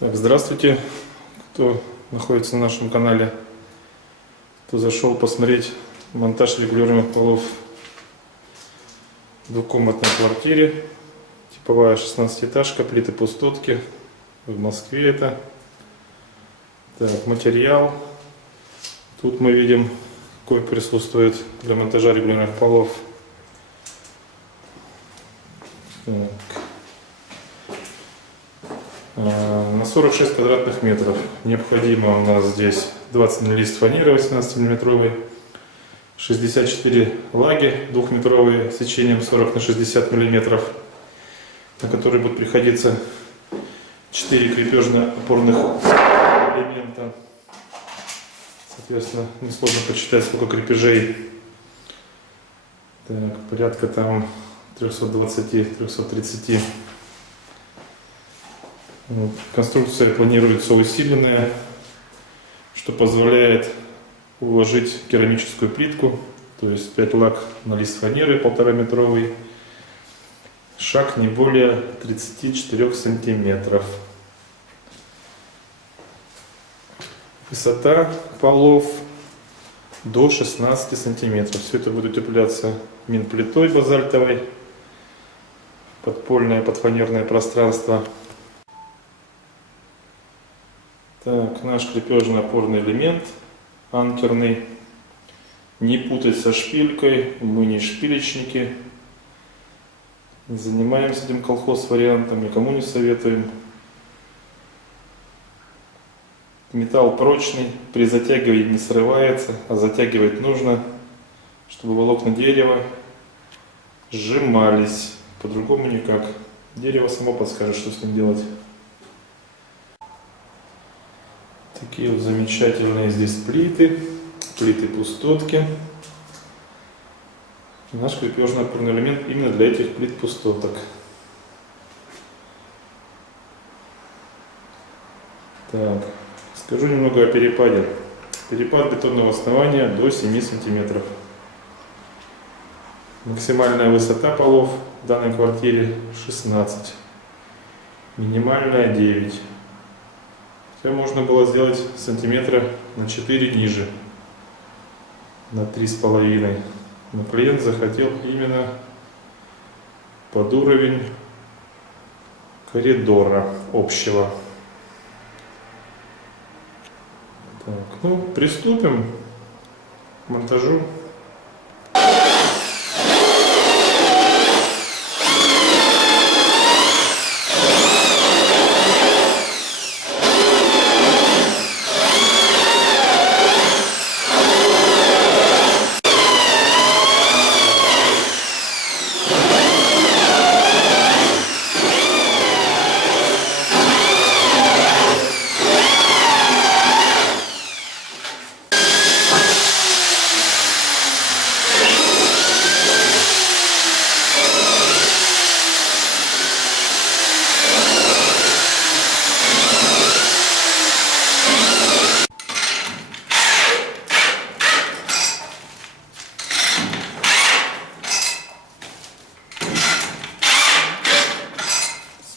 Так, здравствуйте, кто находится на нашем канале, кто зашел посмотреть монтаж регулируемых полов в двухкомнатной квартире. Типовая 16-этажка, плиты пустотки, в Москве это. Так, материал. Тут мы видим, какой присутствует для монтажа регулируемых полов. Так. На 46 квадратных метров необходимо у нас здесь 20 лист фанеры 18-мм, 64 лаги 2-метровые сечением 40 на 60 мм, на которые будут приходиться 4 крепежно-опорных элемента. Соответственно, несложно посчитать, сколько крепежей. Так, порядка там 320-330. Конструкция планируется усиленная, что позволяет уложить керамическую плитку, то есть 5 лаг на лист фанеры 1,5-метровый, шаг не более 34 сантиметров. Высота полов до 16 сантиметров. Все это будет утепляться минплитой базальтовой, подпольное подфанерное пространство. Так, наш крепежно-опорный элемент анкерный. Не путать со шпилькой, мы не шпилечники. Не занимаемся этим колхоз-вариантом, никому не советуем. Металл прочный, при затягивании не срывается, а затягивать нужно, чтобы волокна дерева сжимались. По-другому никак. Дерево само подскажет, что с ним делать. Такие вот замечательные здесь плиты пустотки. Наш крепежно-опорный элемент именно для этих плит пустоток. Так, скажу немного о перепаде. Перепад бетонного основания до 7 сантиметров. Максимальная высота полов в данной квартире 16. Минимальная 9. Все можно было сделать сантиметра на 4 ниже, на 3,5. Но клиент захотел именно под уровень коридора общего. Так, ну, приступим к монтажу.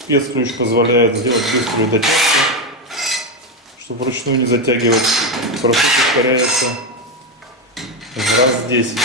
Спецключ позволяет сделать быструю дотяжку, чтобы вручную не затягивать. Процесс ускоряется в раз 10.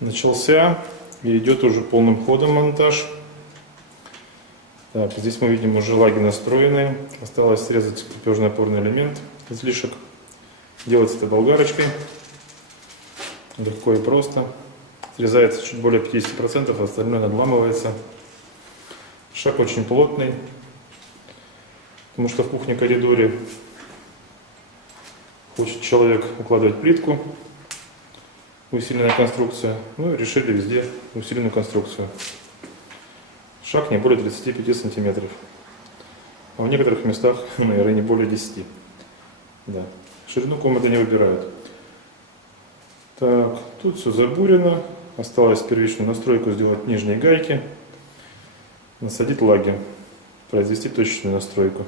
начался и идет уже полным ходом монтаж. Так, здесь мы видим уже лаги настроенные. Осталось срезать крепежный опорный элемент, излишек. Делается это болгарочкой. Легко и просто. Срезается чуть более 50%, остальное надламывается. Шаг очень плотный, потому что в кухне-коридоре хочет человек укладывать плитку, усиленная конструкция. Ну и решили везде усиленную конструкцию. Шаг не более 35 сантиметров. А в некоторых местах, наверное, не более 10. Да. Ширину комнаты не выбирают. Так, тут все забурено. Осталось первичную настройку сделать нижние гайки. Насадить лаги. Произвести точечную настройку.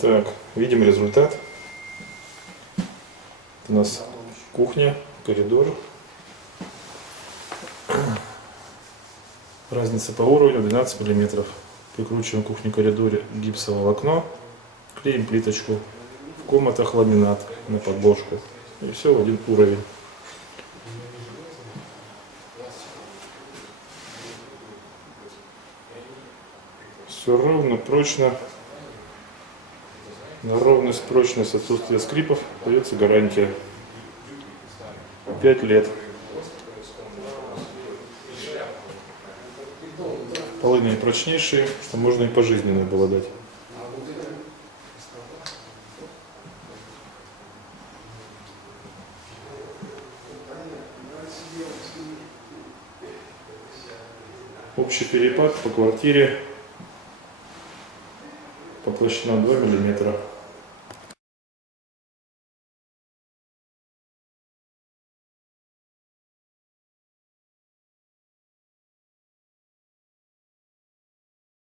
Так, видим результат. У нас кухня, коридор. Разница по уровню 12 мм. Прикручиваем кухню-коридоре гипсовое волокно, клеим плиточку. В комнатах ламинат на подложку. И все в один уровень. Все ровно, прочно. На ровность, прочность, отсутствие скрипов дается гарантия 5 лет. Полы наипрочнейшие, что можно и пожизненно было дать. Общий перепад по квартире по площадям 2 мм.